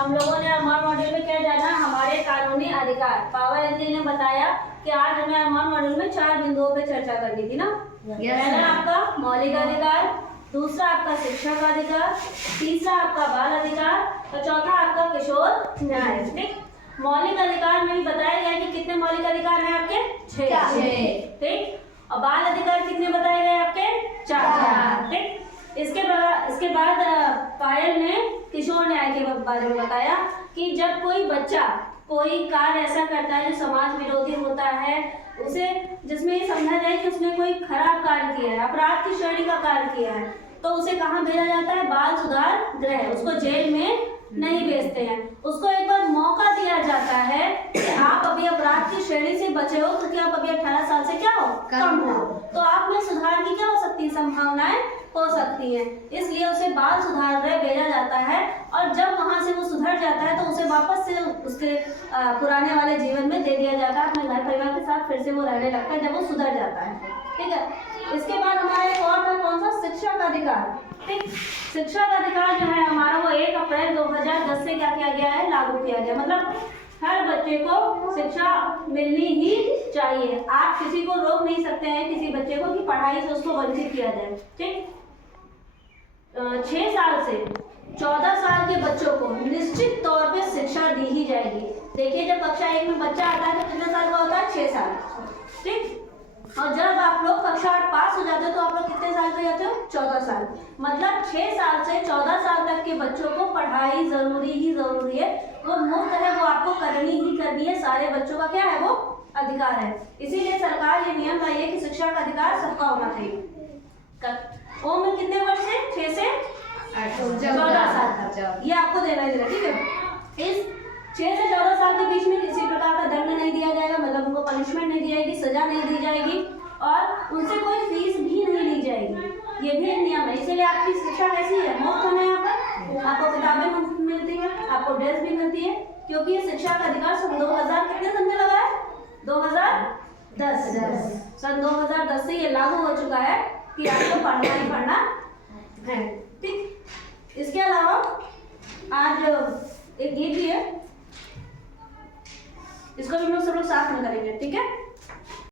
हम लोगों ने हमारे मॉड्यूल में क्या जाना, हमारे कानूनी अधिकार। पावर अंकिल ने बताया कि आज हमें हमारे मॉड्यूल में 4 बिंदुओं पे चर्चा करनी थी ना। पहला आपका मौलिक अधिकार, दूसरा आपका शिक्षा का अधिकार, तीसरा आपका बाल अधिकार और चौथा आपका किशोर न्याय। ठीक, मौलिक अधिकार में भी बताया गया कि कितने मौलिक अधिकार हैं आपके 6। ठीक, और बाल अधिकार कितने बताए गए आपके 4। ठीक, इसके बाद पायल ने किशोर न्याय के बारे में बताया कि जब कोई बच्चा कोई कार्य ऐसा करता है जो समाज विरोधी होता है, उसे जिसमें ये समझा जाए कि उसने कोई खराब कार्य किया है, अपराध की श्रेणी का कार्य किया है, तो उसे कहाँ भेजा जाता है, बाल सुधार गृह। उसको जेल में नहीं भेजते हैं, उसको एक बार मौका दिया जाता है कि आप अभी अपराध की श्रेणी से बचे हो क्योंकि आप अभी 18 साल से क्या हो, कम हो, तो आप में सुधार की क्या हो सकती है, संभावनाएं हो सकती हैं। इसलिए उसे बाल सुधार गृह भेजा जाता है और जब वहां से वो सुधर जाता है तो उसे वापस से उसके पुराने वाले जीवन में दे दिया जाता है, अपने घर परिवार के साथ फिर से वो रहने लगता है जब वो सुधर जाता है। ठीक है, इसके बाद हमारा एक और था कौन सा, शिक्षा का अधिकार। ठीक, शिक्षा का अधिकार जो है हमारा वो 1 अप्रैल 2010 से क्या किया गया है, लागू किया गया। मतलब हर बच्चे को शिक्षा मिलनी ही चाहिए। आप किसी को रोक नहीं सकते हैं किसी बच्चे को कि पढ़ाई से उसको वंचित किया जाए। ठीक, 6 साल से 14 साल के बच्चों को निश्चित तौर पे शिक्षा दी ही जाएगी। देखिए जब कक्षा 1 में बच्चा आता है तो कितने साल का होता है, 6 साल। ठीक, और जब आप लोग कक्षा 8 पास हो जाते हो तो आप लोग कितने साल के जाते हो, 14 साल। मतलब 6 साल से 14 साल तक के बच्चों को पढ़ाई जरूरी ही जरूरी है, वो मुफ्त है, वो आपको करनी ही करनी है। सारे बच्चों का क्या है, वो अधिकार है। इसीलिए सरकार ये नियम लाई है कि शिक्षा का अधिकार सबका होना चाहिए। उम्र कितने वर्ष से, 6 से 14 साल तक, ये आपको देना ही देना। ठीक है, इस 6 से 14 साल के बीच में किसी प्रकार का दंड नहीं दिया जाएगा, मतलब उनको पनिशमेंट नहीं दी जाएगी, सजा नहीं दी जाएगी और उनसे कोई फीस भी नहीं ली जाएगी। ये भी एक नियम है। इसीलिए आपकी शिक्षा कैसी है, मुफ्त है। यहाँ पर आपको किताबें मुफ्त मिलती है, आपको ड्रेस भी मिलती है, क्योंकि ये शिक्षा का अधिकार सन 2000 कितने सन में लगा है, 2010 सन 2010 से ये लागू हो चुका है कि आपको पढ़ना ही पढ़ना है। ठीक, इसके अलावा आज एक गीत भी है, इसको भी हम लोग सब लोग साथ में करेंगे। ठीक है।